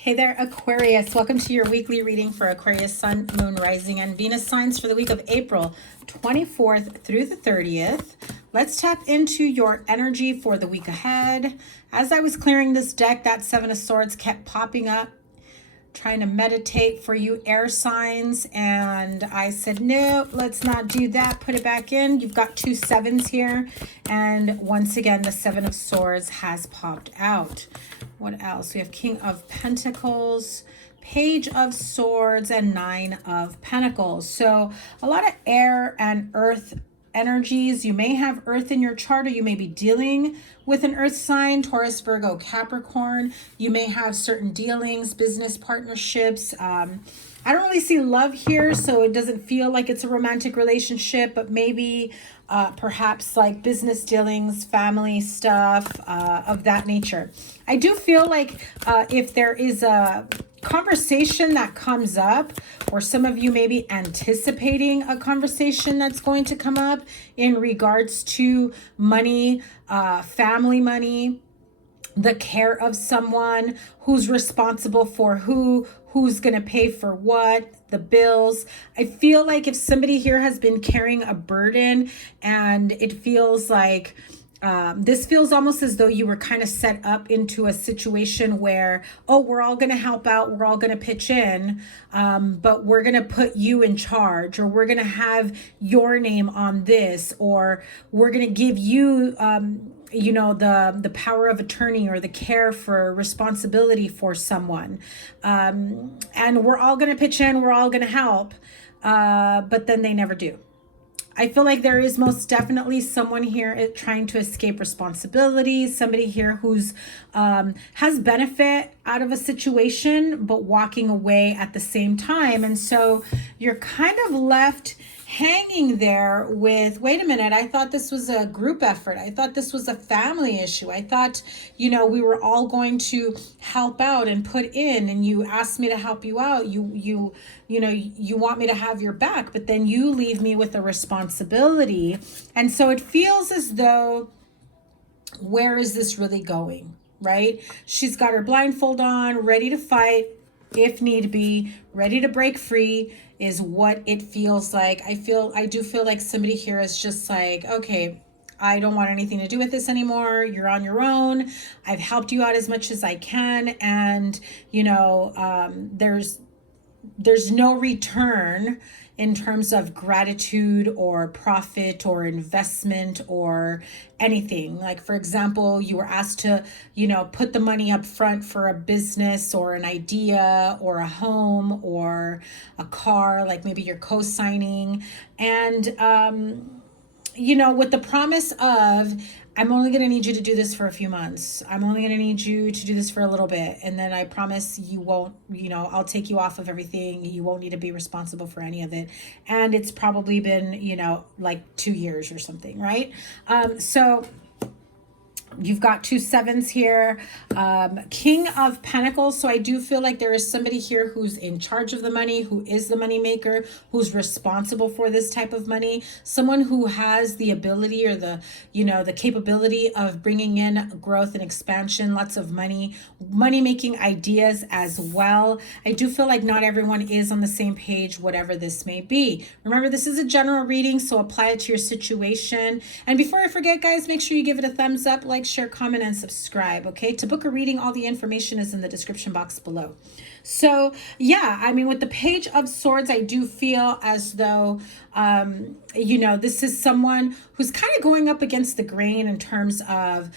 Hey there, Aquarius. Welcome to your weekly reading for Aquarius Sun, Moon, Rising, and Venus signs for the week of April 24th through the 30th. Let's tap into your energy for the week ahead. As I was clearing this deck, that Seven of Swords kept popping up, trying to meditate for you air signs, and I said, no, let's not do that. Put it back in. You've got two sevens here, and once again, the Seven of Swords has popped out. What else? We have King of Pentacles, Page of Swords, and Nine of Pentacles. So a lot of air and earth energies. You may have earth in your chart, or you may be dealing with an earth sign, Taurus, Virgo, Capricorn. You may have certain dealings, business partnerships. I don't really see love here, so it doesn't feel like it's a romantic relationship, but maybe perhaps like business dealings, family stuff of that nature. I do feel like if there is a conversation that comes up, or some of you may be anticipating a conversation that's going to come up in regards to money, family money, the care of someone, who's responsible for who's going to pay for what, the bills. I feel like if somebody here has been carrying a burden, and it feels like this feels almost as though you were kind of set up into a situation where, oh, we're all going to help out, we're all going to pitch in, but we're going to put you in charge, or we're going to have your name on this, or we're going to give you you know, the power of attorney, or the care for responsibility for someone, and we're all going to pitch in, we're all going to help, but then they never do. I feel like there is most definitely someone here trying to escape responsibility, somebody here who's has benefit out of a situation, but walking away at the same time. And so you're kind of left hanging there with, wait a minute, I thought this was a group effort. I thought this was a family issue. I thought, you know, we were all going to help out and put in, and you asked me to help you out. You know, you want me to have your back, but then you leave me with a responsibility. And so it feels as though, where is this really going, right? She's got her blindfold on, ready to fight if need be, ready to break free, is what it feels like. I do feel like somebody here is just like, okay, I don't want anything to do with this anymore. You're on your own. I've helped you out as much as I can. And, you know, there's no return in terms of gratitude or profit or investment or anything. Like, for example, you were asked to, you know, put the money up front for a business or an idea or a home or a car, like maybe you're co-signing. And, you know, with the promise of, I'm only going to need you to do this for a few months. I'm only going to need you to do this for a little bit. And then I promise you won't, you know, I'll take you off of everything. You won't need to be responsible for any of it. And it's probably been, you know, like 2 years or something, right? So you've got two sevens here, King of Pentacles. So I do feel like there is somebody here who's in charge of the money, who is the money maker, who's responsible for this type of money, someone who has the ability or the, you know, the capability of bringing in growth and expansion, lots of money making ideas as well. I do feel like not everyone is on the same page, whatever this may be. Remember, this is a general reading, so apply it to your situation. And before I forget, guys, make sure you give it a thumbs up, like, share, comment, and subscribe. Okay, to book a reading, all the information is in the description box below. So yeah, I mean, with the Page of Swords, I do feel as though you know, this is someone who's kind of going up against the grain in terms of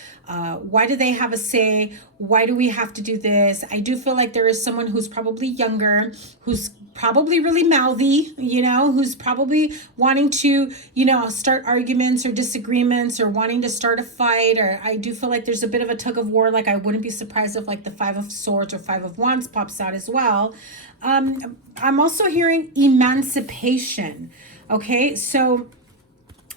why do they have a say? Why do we have to do this? I do feel like there is someone who's probably younger, who's probably really mouthy, you know, who's probably wanting to, you know, start arguments or disagreements, or wanting to start a fight. Or I do feel like there's a bit of a tug of war. Like, I wouldn't be surprised if like the Five of Swords or Five of Wands pops out as well. I'm also hearing emancipation. Okay, so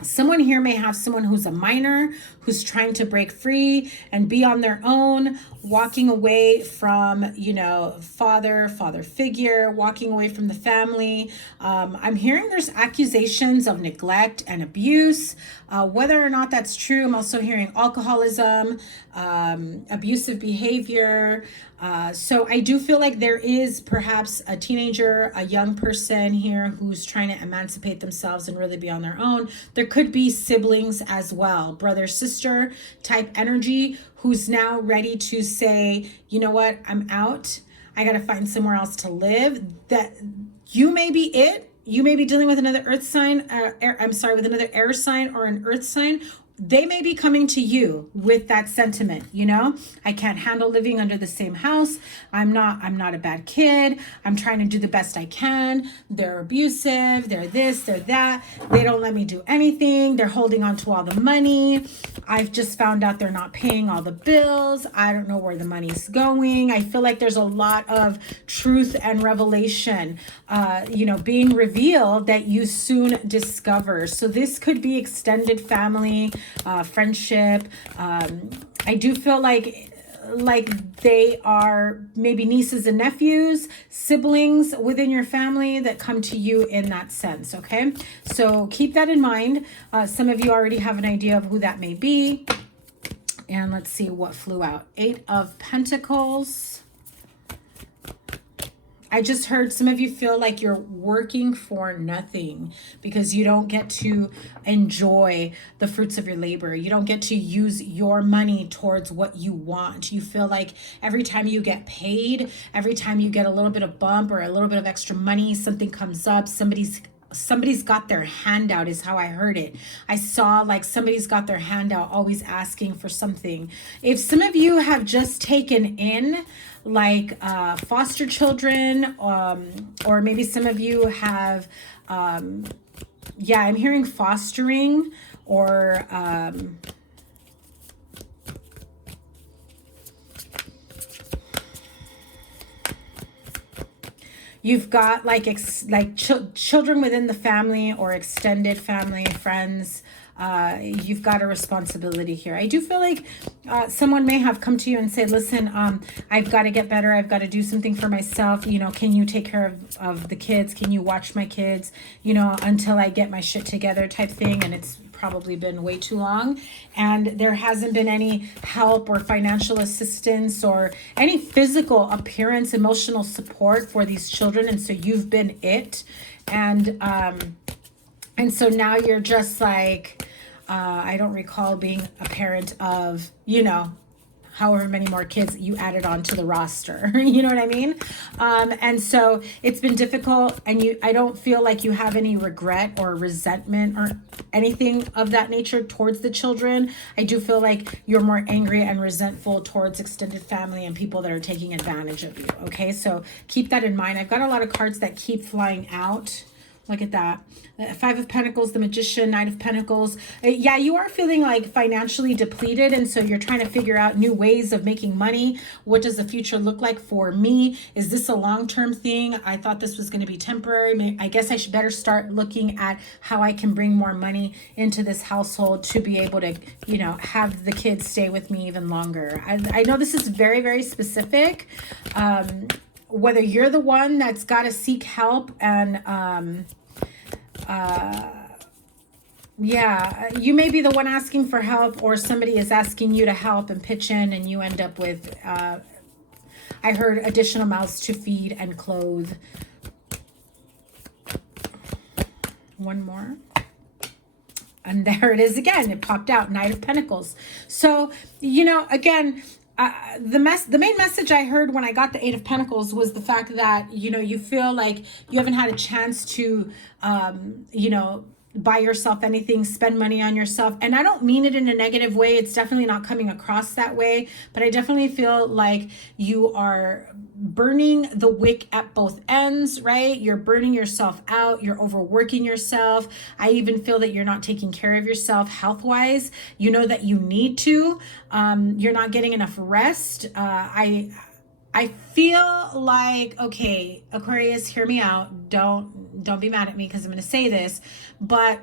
someone here may have someone who's a minor, who's trying to break free and be on their own, walking away from, you know, father figure, walking away from the family. I'm hearing there's accusations of neglect and abuse. Whether or not that's true, I'm also hearing alcoholism, abusive behavior. So I do feel like there is perhaps a teenager, a young person here who's trying to emancipate themselves and really be on their own. There could be siblings as well, brother, sister type energy, who's now ready to say, you know what, I'm out. I got to find somewhere else to live. That you may be it. You may be dealing with another earth sign, with another air sign or an earth sign. They may be coming to you with that sentiment, you know, I can't handle living under the same house. I'm not a bad kid. I'm trying to do the best I can. They're abusive. They're this, they're that. They don't let me do anything. They're holding on to all the money. I've just found out they're not paying all the bills. I don't know where the money's going. I feel like there's a lot of truth and revelation, you know, being revealed that you soon discover. So this could be extended family, friendship. I do feel like they are maybe nieces and nephews, siblings within your family that come to you in that sense. Okay, so keep that in mind. Some of you already have an idea of who that may be. And let's see what flew out. 8 of Pentacles. I just heard some of you feel like you're working for nothing because you don't get to enjoy the fruits of your labor. You don't get to use your money towards what you want. You feel like every time you get paid, every time you get a little bit of bump or a little bit of extra money, something comes up, somebody's got their hand out is how I heard it. I saw like somebody's got their hand out, always asking for something. If some of you have just taken in like foster children, or maybe some of you have, yeah, I'm hearing fostering, or you've got like children within the family or extended family, friends. You've got a responsibility here. I do feel like someone may have come to you and said, listen, I've got to get better. I've got to do something for myself. You know, can you take care of the kids? Can you watch my kids, you know, until I get my shit together type thing? And it's probably been way too long. And there hasn't been any help or financial assistance or any physical appearance, emotional support for these children. And so you've been it. And so now you're just like, I don't recall being a parent of, you know, however many more kids you added on to the roster. You know what I mean? And so it's been difficult, and I don't feel like you have any regret or resentment or anything of that nature towards the children. I do feel like you're more angry and resentful towards extended family and people that are taking advantage of you. Okay, so keep that in mind. I've got a lot of cards that keep flying out. Look at that. 5 of Pentacles, the Magician, Knight of Pentacles. Yeah, you are feeling like financially depleted. And so you're trying to figure out new ways of making money. What does the future look like for me? Is this a long-term thing? I thought this was going to be temporary. I guess I should better start looking at how I can bring more money into this household to be able to, you know, have the kids stay with me even longer. I know this is very, very specific. Whether you're the one that's got to seek help and, yeah, you may be the one asking for help, or somebody is asking you to help and pitch in, and you end up with, I heard, additional mouths to feed and clothe. One more. And there it is again. It popped out, Knight of Pentacles. So, you know, again, the main message I heard when I got the 8 of Pentacles was the fact that, you know, you feel like you haven't had a chance to, you know, buy yourself anything, spend money on yourself. And I don't mean it in a negative way. It's definitely not coming across that way, but I definitely feel like you are burning the wick at both ends, right? You're burning yourself out. You're overworking yourself. I even feel that you're not taking care of yourself health-wise. You know that you need to. You're not getting enough rest. I feel like, okay, Aquarius, hear me out. Don't be mad at me because I'm going to say this, but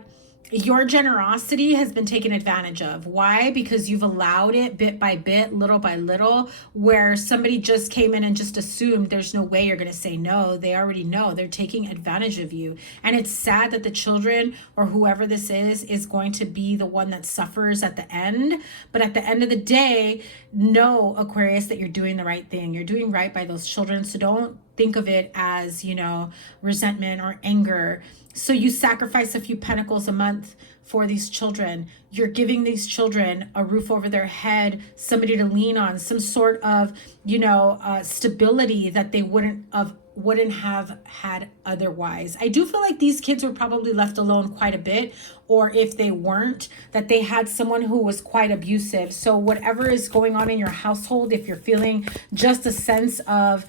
your generosity has been taken advantage of. Why? Because you've allowed it bit by bit, little by little, where somebody just came in and just assumed there's no way you're going to say no. They already know. They're taking advantage of you. And it's sad that the children or whoever this is going to be the one that suffers at the end. But at the end of the day, know, Aquarius, that you're doing the right thing. You're doing right by those children. So don't think of it as, you know, resentment or anger. So you sacrifice a few pentacles a month for these children. You're giving these children a roof over their head, somebody to lean on, some sort of, you know, stability that they wouldn't have had otherwise. I do feel like these kids were probably left alone quite a bit, or if they weren't, that they had someone who was quite abusive. So whatever is going on in your household, if you're feeling just a sense of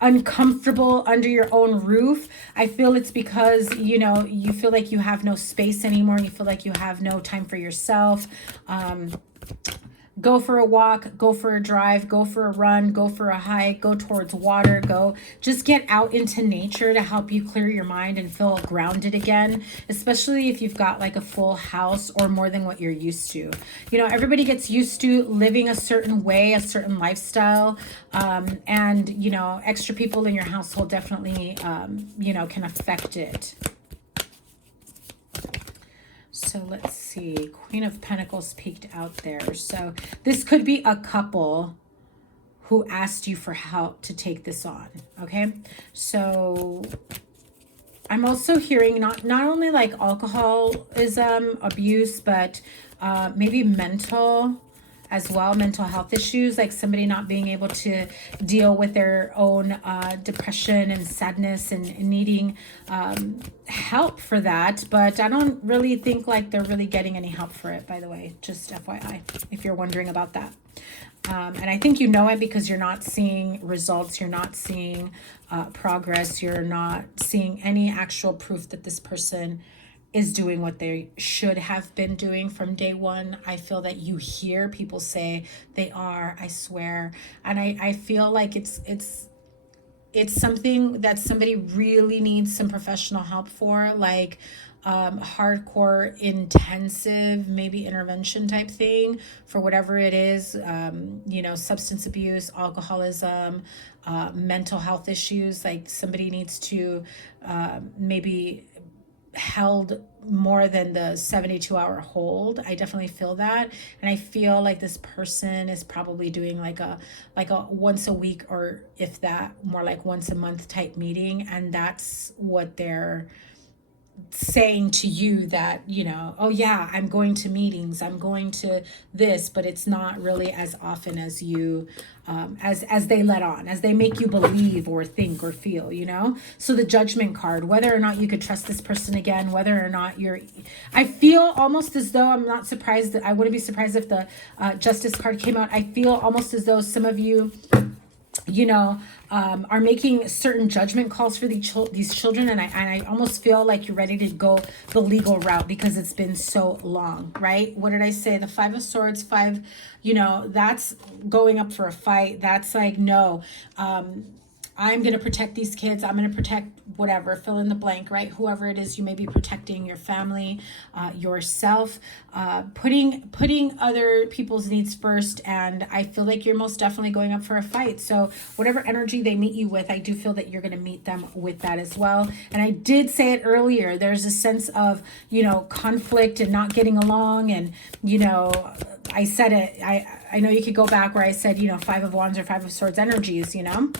uncomfortable under your own roof, I feel it's because, you know, you feel like you have no space anymore. You feel like you have no time for yourself. Go for a walk, go for a drive, go for a run, go for a hike, go towards water, just get out into nature to help you clear your mind and feel grounded again, especially if you've got like a full house or more than what you're used to. You know, everybody gets used to living a certain way, a certain lifestyle, and, you know, extra people in your household definitely, you know, can affect it. So let's see, Queen of Pentacles peeked out there. So this could be a couple who asked you for help to take this on, okay? So I'm also hearing not only like alcoholism, abuse, but maybe mental as well, mental health issues, like somebody not being able to deal with their own depression and sadness and needing help for that. But I don't really think like they're really getting any help for it, by the way, just FYI, if you're wondering about that. And I think you know it because you're not seeing results, you're not seeing progress, you're not seeing any actual proof that this person is doing what they should have been doing from day one. I feel that you hear people say they are, I swear. And I feel like it's something that somebody really needs some professional help for, like hardcore, intensive, maybe intervention type thing for whatever it is, you know, substance abuse, alcoholism, mental health issues. Like somebody needs to maybe held more than the 72-hour hold. I definitely feel that. And I feel like this person is probably doing like a once a week, or if that, more like once a month type meeting. And that's what they're saying to you, that, you know, oh yeah, I'm going to meetings, I'm going to this, but it's not really as often as you as they let on, as they make you believe or think or feel, you know. So the Judgment card, whether or not you could trust this person again, whether or not I feel almost as though, I'm not surprised, that I wouldn't be surprised if the Justice card came out. I feel almost as though some of you, you know, are making certain judgment calls for these children, and I almost feel like you're ready to go the legal route because it's been so long, right? What did I say? The Five of Swords, five, you know, that's going up for a fight. That's like, no, I'm going to protect these kids. I'm going to protect whatever, fill in the blank, right? Whoever it is, you may be protecting your family, yourself, putting other people's needs first. And I feel like you're most definitely going up for a fight. So whatever energy they meet you with, I do feel that you're going to meet them with that as well. And I did say it earlier, there's a sense of, you know, conflict and not getting along. And, you know, I said it, I know you could go back where I said, you know, Five of Wands or Five of Swords energies, you know.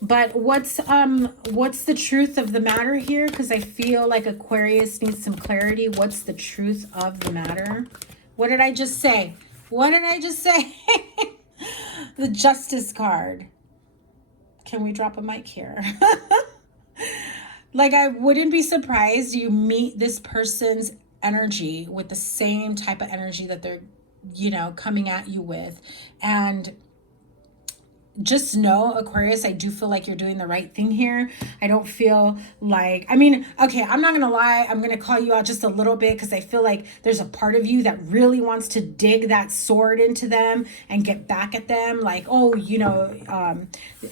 But what's the truth of the matter here? Because I feel like Aquarius needs some clarity. What's the truth of the matter? What did I just say? What did I just say? The Justice card. Can we drop a mic here? Like, I wouldn't be surprised you meet this person's energy with the same type of energy that they're, you know, coming at you with. And just know, Aquarius, I do feel like you're doing the right thing here. I don't feel like, I mean, okay, I'm not gonna lie, I'm gonna call you out just a little bit because I feel like there's a part of you that really wants to dig that sword into them and get back at them. Like, oh, you know,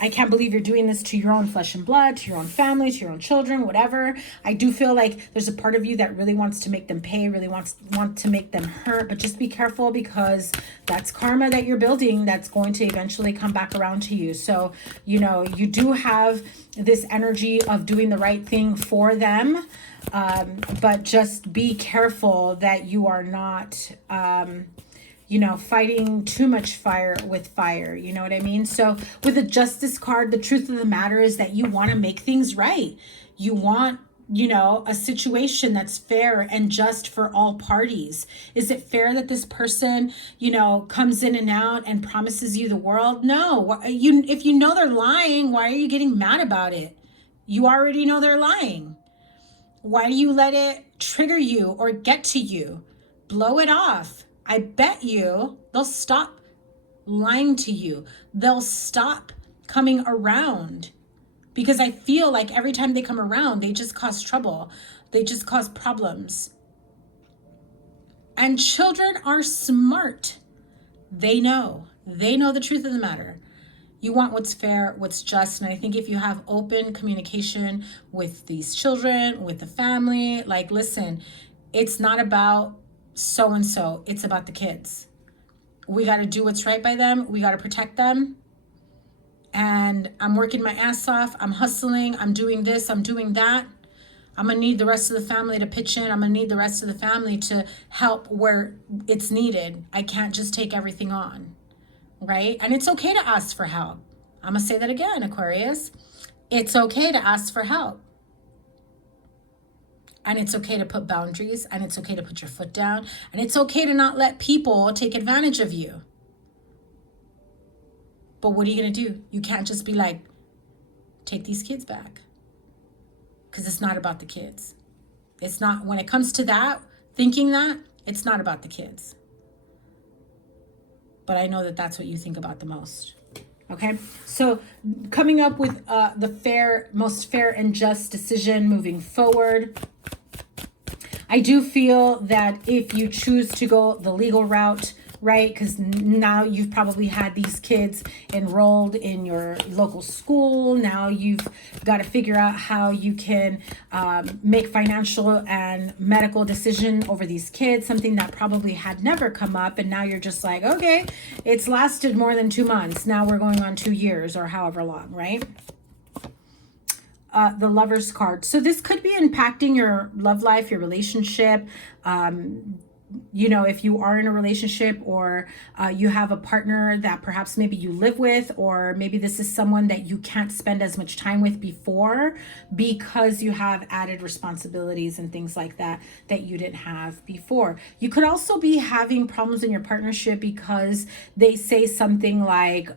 I can't believe you're doing this to your own flesh and blood, to your own family, to your own children, whatever. I do feel like there's a part of you that really wants to make them pay, really want to make them hurt, but just be careful because that's karma that you're building that's going to eventually come back around to you. So, you know, you do have this energy of doing the right thing for them, but just be careful that you are not, you know, fighting too much fire with fire. You know what I mean? So with the Justice card, the truth of the matter is that you want to make things right. You want, you know, a situation that's fair and just for all parties. Is it fair that this person, you know, comes in and out and promises you the world? No. If you know they're lying, why are you getting mad about it? You already know they're lying. Why do you let it trigger you or get to you? Blow it off. I bet you they'll stop lying to you. They'll stop coming around. Because I feel like every time they come around, they just cause trouble. They just cause problems. And children are smart. They know. They know the truth of the matter. You want what's fair, what's just. And I think if you have open communication with these children, with the family, like, listen, it's not about so-and-so. It's about the kids. We got to do what's right by them. We got to protect them. And I'm working my ass off. I'm hustling. I'm doing this. I'm doing that. I'm going to need the rest of the family to pitch in. I'm going to need the rest of the family to help where it's needed. I can't just take everything on, right? And it's okay to ask for help. I'm going to say that again, Aquarius. It's okay to ask for help. And it's okay to put boundaries. And it's okay to put your foot down. And it's okay to not let people take advantage of you. But what are you going to do? You can't just be like, take these kids back. Because it's not about the kids. It's not, when it comes to that, thinking that, it's not about the kids. But I know that that's what you think about the most. Okay? So coming up with the most fair and just decision moving forward. I do feel that if you choose to go the legal route, right? Because now you've probably had these kids enrolled in your local school. Now you've got to figure out how you can make financial and medical decision over these kids, something that probably had never come up. And now you're just like, okay, it's lasted more than 2 months. Now we're going on 2 years or however long, right? The Lover's card. So this could be impacting your love life, your relationship, you know, if you are in a relationship or you have a partner that perhaps maybe you live with, or maybe this is someone that you can't spend as much time with before because you have added responsibilities and things like that that you didn't have before. You could also be having problems in your partnership because they say something like,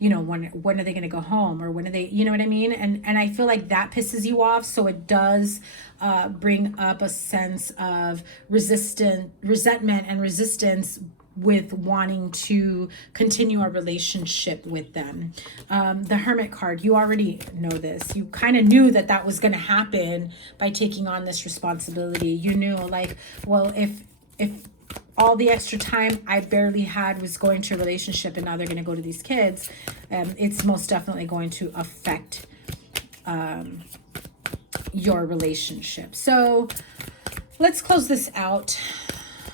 you know, when are they going to go home, or when are they, you know what I mean? And I feel like that pisses you off. So it does bring up a sense of resentment and resistance with wanting to continue a relationship with them. The Hermit card, you already know this. You kind of knew that that was going to happen by taking on this responsibility. You knew, like, well, if all the extra time I barely had was going to a relationship and now they're going to go to these kids, it's most definitely going to affect your relationship. So let's close this out.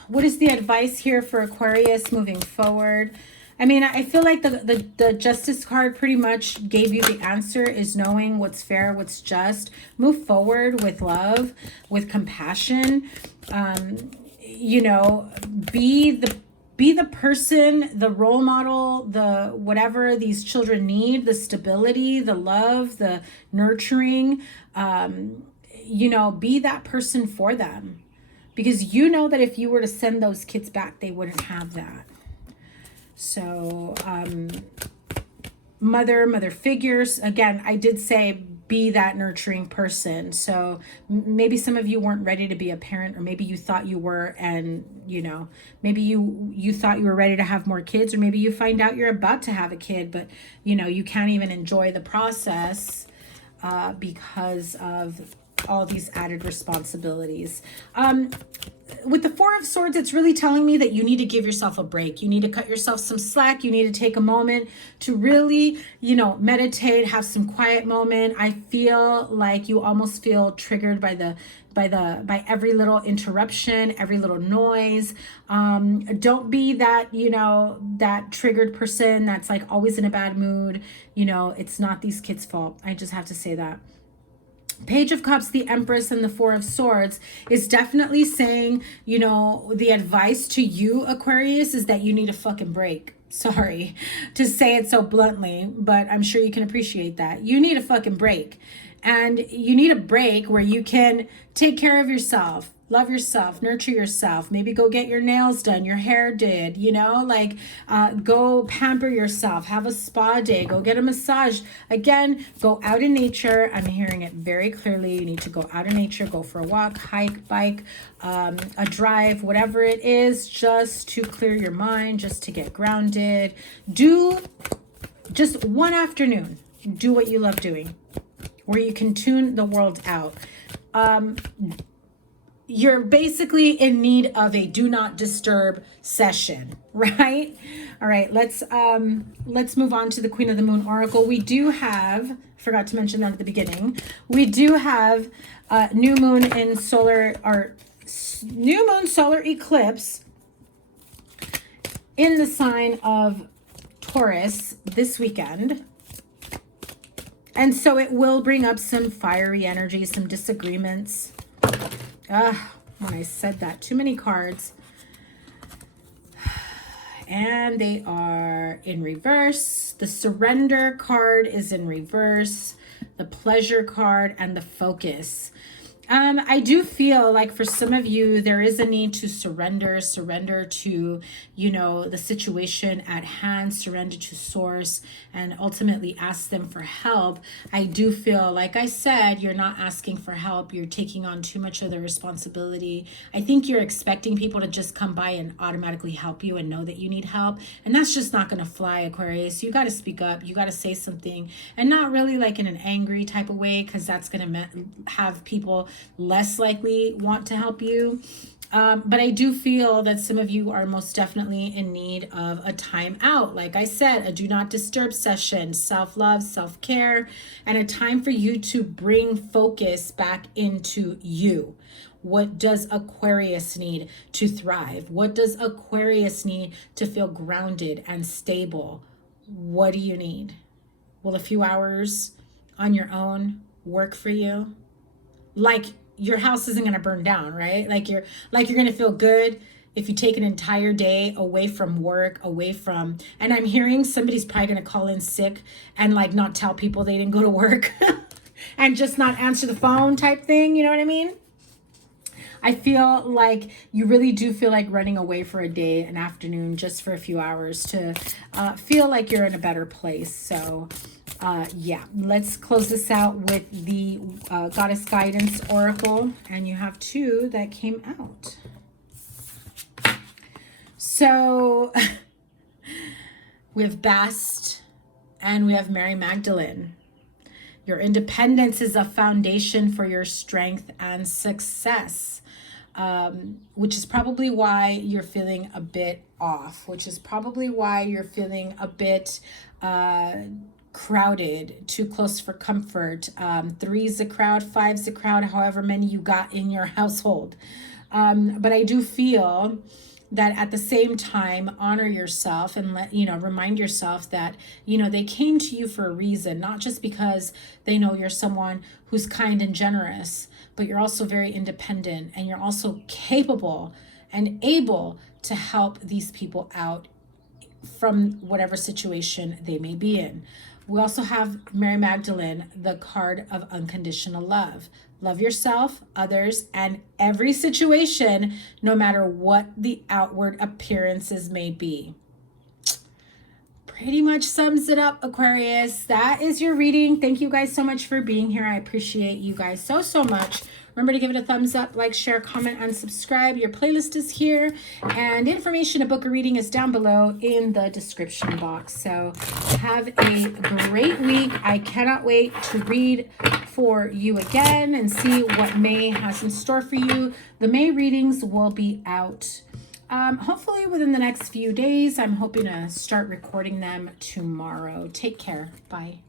What is the advice here for Aquarius moving forward? I mean, I feel like the Justice card pretty much gave you the answer, is knowing what's fair, what's just. Move forward with love, with compassion. You know, be the person, the role model, the whatever these children need, the stability, the love, the nurturing. You know, be that person for them. Because you know that if you were to send those kids back, they wouldn't have that. So, mother figures. Again, I did say be that nurturing person. So maybe some of you weren't ready to be a parent, or maybe you thought you were, and you know, maybe you thought you were ready to have more kids, or maybe you find out you're about to have a kid, but you know, you can't even enjoy the process because of all these added responsibilities. With the Four of Swords, it's really telling me that you need to give yourself a break. You need to cut yourself some slack. You need to take a moment to really, you know, meditate, have some quiet moment. I feel like you almost feel triggered by every little interruption, every little noise. Don't be that, you know, that triggered person that's like always in a bad mood. You know, it's not these kids' fault. I just have to say that. Page of Cups, the Empress, and the Four of Swords is definitely saying, you know, the advice to you, Aquarius, is that you need a fucking break. Sorry to say it so bluntly, but I'm sure you can appreciate that. You need a fucking break. And you need a break where you can take care of yourself, love yourself, nurture yourself, maybe go get your nails done, your hair did, you know, like go pamper yourself, have a spa day, go get a massage. Again, go out in nature. I'm hearing it very clearly. You need to go out in nature, go for a walk, hike, bike, a drive, whatever it is, just to clear your mind, just to get grounded. Do just one afternoon, do what you love doing, where you can tune the world out. You're basically in need of a do not disturb session, right? All right, let's move on to the Queen of the Moon Oracle. We do have, forgot to mention that at the beginning, we do have new moon solar eclipse in the sign of Taurus this weekend. And so it will bring up some fiery energy, some disagreements. When I said that, too many cards. And they are in reverse. The Surrender card is in reverse. The Pleasure card and the Focus. I do feel like for some of you, there is a need to surrender to, you know, the situation at hand, surrender to source, and ultimately ask them for help. I do feel, like I said, you're not asking for help. You're taking on too much of the responsibility. I think you're expecting people to just come by and automatically help you and know that you need help. And that's just not going to fly, Aquarius. You got to speak up. You got to say something, and not really like in an angry type of way, because that's going to have people less likely want to help you. But I do feel that some of you are most definitely in need of a time out. Like I said, a do not disturb session, self-love, self-care, and a time for you to bring focus back into you. What does Aquarius need to thrive? What does Aquarius need to feel grounded and stable? What do you need? Will a few hours on your own work for you? Like, your house isn't going to burn down, right? Like you're going to feel good if you take an entire day away from work, away from, and I'm hearing somebody's probably going to call in sick and like not tell people they didn't go to work and just not answer the phone type thing. You know what I mean? I feel like you really do feel like running away for a day, an afternoon, just for a few hours to feel like you're in a better place. So yeah, let's close this out with the Goddess Guidance Oracle. And you have two that came out. So we have Bast and we have Mary Magdalene. Your independence is a foundation for your strength and success, which is probably why you're feeling a bit off, which is probably why you're feeling a bit crowded, too close for comfort. 3's a crowd, 5's a crowd, however many you got in your household. But I do feel that at the same time, honor yourself and remind yourself that, they came to you for a reason, not just because they know you're someone who's kind and generous, but you're also very independent, and you're also capable and able to help these people out from whatever situation they may be in. We also have Mary Magdalene, the card of unconditional love. Love yourself, others, and every situation, no matter what the outward appearances may be. pretty much sums it up, Aquarius. That is your reading. Thank you guys so much for being here. I appreciate you guys so, so much. Remember to give it a thumbs up, like, share, comment, and subscribe. Your playlist is here, and information to book a reading is down below in the description box. So have a great week. I cannot wait to read for you again and see what May has in store for you. The May readings will be out hopefully within the next few days. I'm hoping to start recording them tomorrow. Take care. Bye.